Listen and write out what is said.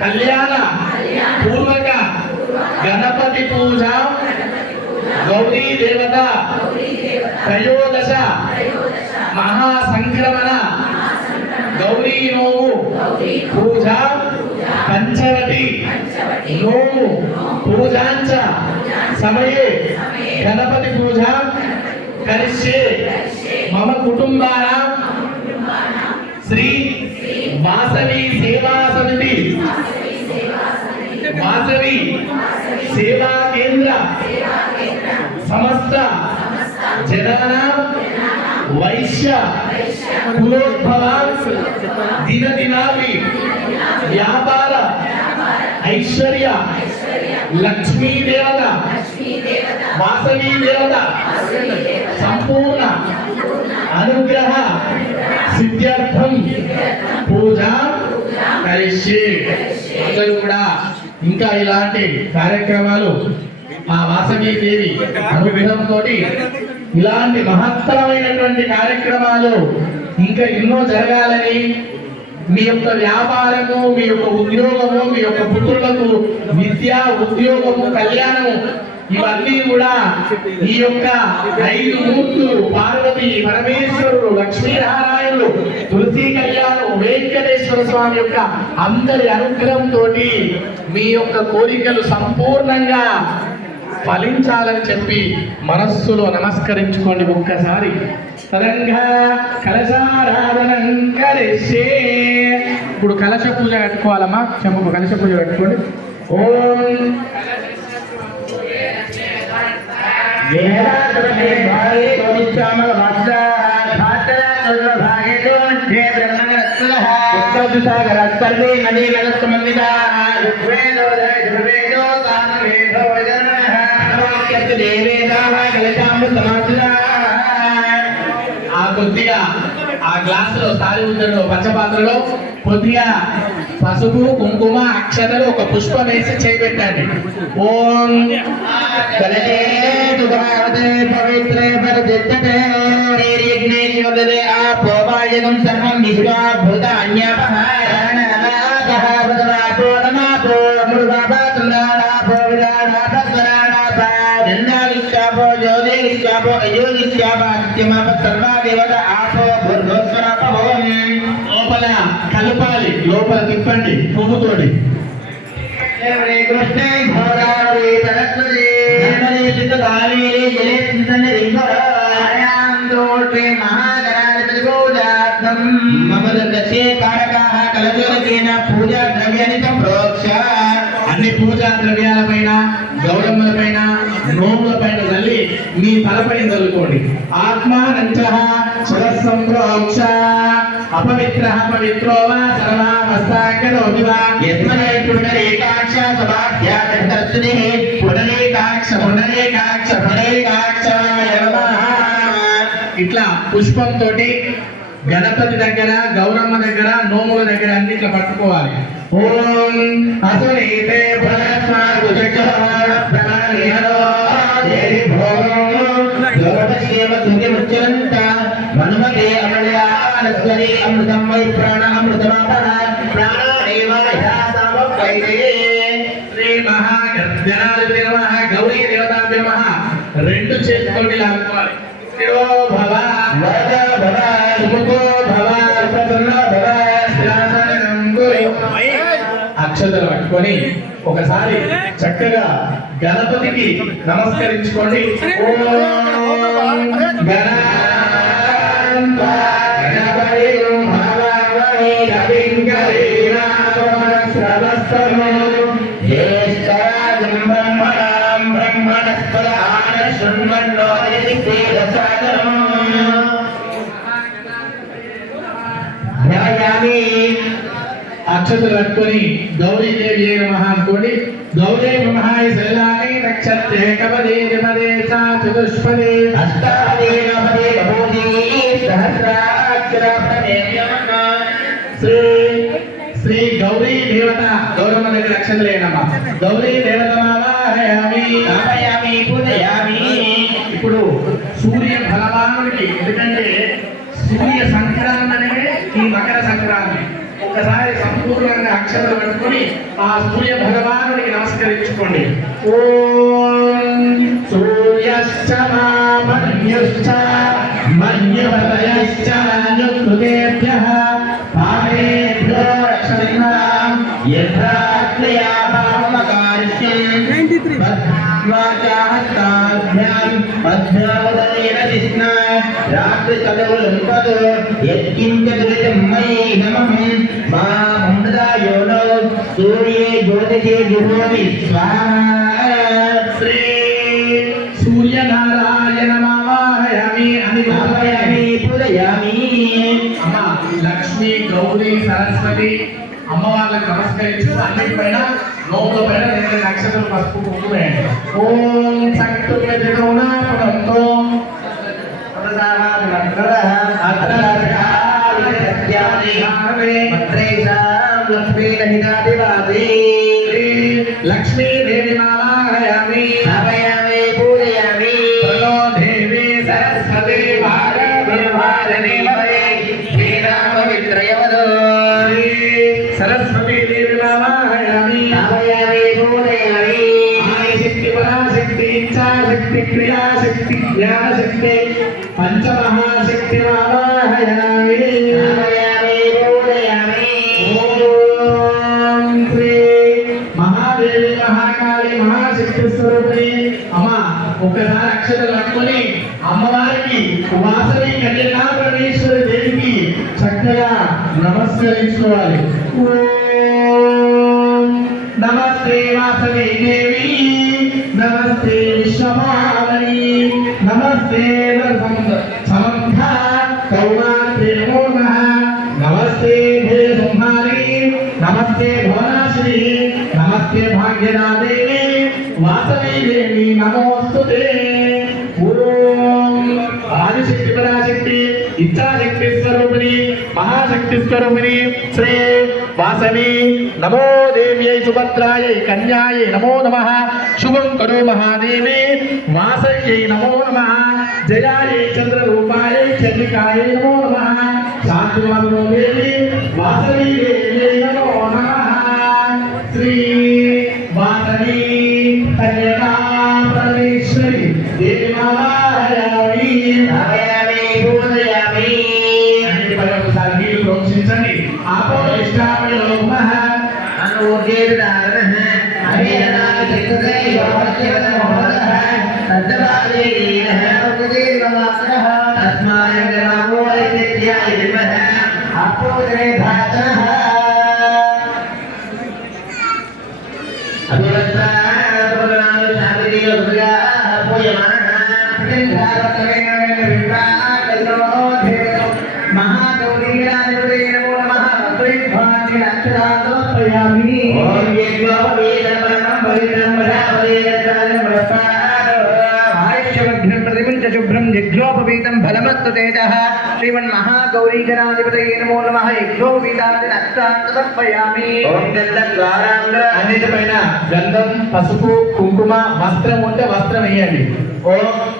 కళ్యాణ పూర్వక గణపతి పూజ గౌరీ దేవత త్రయోదశ మహాసంక్రమణ గౌరీ నోము పూజ పంచవటి నోము పూజాంచ సమయే గణపతి పూజ కరిష్యే మమ కుటుంబానాం శ్రీ వాసవి సేవా సమితి సేవా కేంద్ర సమస్త జనాన వైశ్య కులోద్భవ దినదినావి వ్యాపార ఐశ్వర్య లక్ష్మీ దేవత వాసవి దేవత సంపూర్ణ అనుగ్రహ సిద్ధ్యర్థం పూజ కలిసి అందరూ కూడా ఇంకా ఇలాంటి కార్యక్రమాలు ఆ వాసవి దేవి అనుగ్రహంతో ఇలాంటి మహత్తరమైనటువంటి కార్యక్రమాలు ఇంకా ఎన్నో జరగాలని మీ యొక్క వ్యాపారము మీ యొక్క ఉద్యోగము మీ యొక్క పుత్రులకు విద్య ఉద్యోగము కళ్యాణము ఇవన్నీ కూడా ఈ యొక్క ఐదు మూర్తులు పార్వతి పరమేశ్వరుడు లక్ష్మీనారాయణుడు తులసి కళ్యాణం వెంకటేశ్వర స్వామి యొక్క అందరి అనుగ్రహంతో మీ యొక్క కోరికలు సంపూర్ణంగా ఫలించాలని చెప్పి మనస్సులో నమస్కరించుకోండి ఒక్కసారి. తరంగా కలశారాధనం కలిసే ఇప్పుడు కలశ పూజ కట్టుకోవాలమ్మా. చెంపకు కలశ పూజ కట్టుకోండి. ఓం వేదాంతమే భాగే గోవిచ్చామల వాస్త భాతర తుల్ల భాగే దోంటే బ్రహ్మణస్సులః ఉత్తదుసాగరస్పర్వే నదీ నగస్సమందితా ఋగ్వేదో ధృవేదో సామవేదో వజనః నమోక్యస్తు కొద్దిగా గ్లాసులో కొద్దిగా పసుపు కుంకుమ అక్షతలు ఒక పుష్పం వేసి చేపెట్టండి ఓం పవిత్రే పరిదిద్దతే నిర్యజ్ఞేశ్వరే ఆపోవాయనం సర్వం విశ్వా భూతాన్యాపః ప్రాణనాథః భగవాపో నమాపో మృగాపా ఆపో భూర్గోస్వరాపభవం లోపల కలపాలి లోపల తిప్పండి పువ్వుతోటి కలశోదకేన పూజా ద్రవ్యాన్ని సంప్రోక్ష అన్ని పూజా ద్రవ్యాలపైన గౌరమ్మలపైన నోములపైన తల్లి మీ తలపైన చల్లుకోండి ఆత్మానంచ అపవిత్ర పవిత్రో వా సర్వావస్థాకరోమి వా. యత్మనే పుండరీకాక్ష సభాధ్యాత్మని పుండరీకాక్ష ఇట్లా పుష్పంతో గణపతి దగ్గర గౌరమ్మ దగ్గర నోముల దగ్గర అన్ని ఇట్లా పట్టుకోవాలి. ఓం అసలు మహాగణాధిపతి నమః గౌరీ దేవతాభ్య రెండు చేతులతోటి లాక్కోవాలి శివో భవ వరద భవ సుముఖో భవ ప్రసన్న భవ అక్షతలు పట్టుకొని ఒకసారి చక్కగా గణపతికి నమస్కరించుకోండి. అక్షతలు కట్టుకొని గౌరీదేవి నమః అనుకోండి. గౌరీ నమహాయ శైలాని నక్షత్రే కపదే నిపదే చ చతుష్పదే. అష్టాదేవపదే బహూజీ సహస్రాక్షరప్రమేయమః శ్రీ శ్రీ గౌరీ దేవత గౌరమ్మ దగ్గర అక్షతలేనమ్మా గౌరీ దేవత మావాహయామి స్థాపయామి పూజయామి. ఇప్పుడు సూర్య భగవానుడికి ఎందుకంటే సూర్య సంక్రాంతి అనేది ఈ మకర సంక్రాంతి. ఒకసారి సంపూర్ణంగా అక్షరాలు పట్టుకొని ఆ సూర్య భగవానుడికి నమస్కరించుకోండి. ఓం సూర్యశ్చ మామన్యుశ్చ మన్యుపతయశ్చ మన్యుకృతేభ్యః పాదేభ్యో రక్షణాం యథాక్లయా పూజయామి అమ్మ లక్ష్మి గౌరీ సరస్వతి అమ్మవార్లకు నమస్కరించు. అన్నిటిపైన నోముల పైన రెండు నక్షత్రం పసుపు కుంకుమ ఓం సక్తు మెదినౌనాపడంతో లక్ష్మీదేవి మా ఆదిశక్తి పరాశక్తి ఇచ్ఛాశక్తి క్రియాశక్తి జ్ఞానశక్తి పంచమహాశక్తి మావాహయామి ఓం శ్రీ మహాదేవి మహాకాళి మహాశక్తి స్వరూపిణి. అమ్మ ఒకసారి అక్షతలు పట్టుకొని అమ్మవారికి వాసవి కళ్యాణేశ్వరి దేవికి చక్కగా నమస్కరించుకోవాలి. ఓం నమస్తే వాసవి నమస్తే విశ్వమావని నమస్తే సమర్థ కౌమాత్రి నమో నమః నమస్తే భే సంహారి నమస్తే భువనాశ్రీ నమస్తే భాగ్యనాదేవి వాసవి దేవి నమోస్తుతే ఓం ఆదిశక్తి పరాశక్తి ఇచ్చాశక్తి స్వరూపిణి మహాశక్తి స్వరూపిణి శ్రీ వాసవి నమో దేవ్యై సుభద్రాయై కన్యాయై నమో నమ. శుభం కరు మహాదేవి. వాసవ్యై నమో నమ. జయాయై చంద్రరూపాయై చంద్రికాయై నమో నమ. శాంతిమలో आपो इष्टापय తేజ శ్రీమన్మహాగౌరీగణాధిపతయే నమో నమః. యజ్ఞోపవీతాన్ని అష్టాంగమర్పయామి ఓం గంధద్వారాంధ్ర అన్నిటిపైన గంధం పసుపు కుంకుమ వస్త్రం ఉంటే వస్త్రం వేయండి. ఓం గంధద్వారాంధ్ర దత్తామి చ పుష్టాంగరీకరిహే ఈశ్వరేంద్ర భూదానందాని మహోపయే శ్రీ ఓం మహాగణాధిపతయే నమః